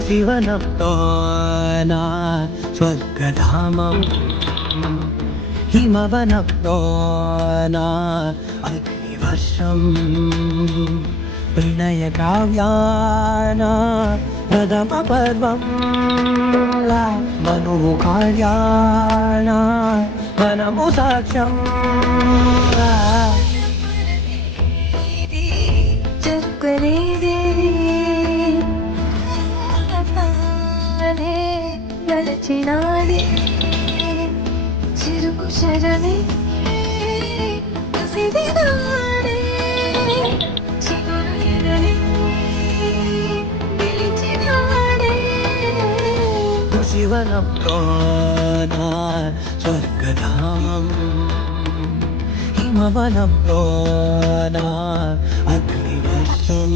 శివనప్తోన స్వర్గధామం హిమవనప్తోన అగ్నివర్షం ప్రణయ కావ్యాన ప్రథమ పర్వం మనువు కార్యాణ వనము సాక్ష్యం గలచినాడే చిరుకు శరణి కసిదినాడే చిగురు ఎరని పిలిచినాడే శివనప్తోన స్వర్గధామం హిమవనప్తోన అగ్నివర్షం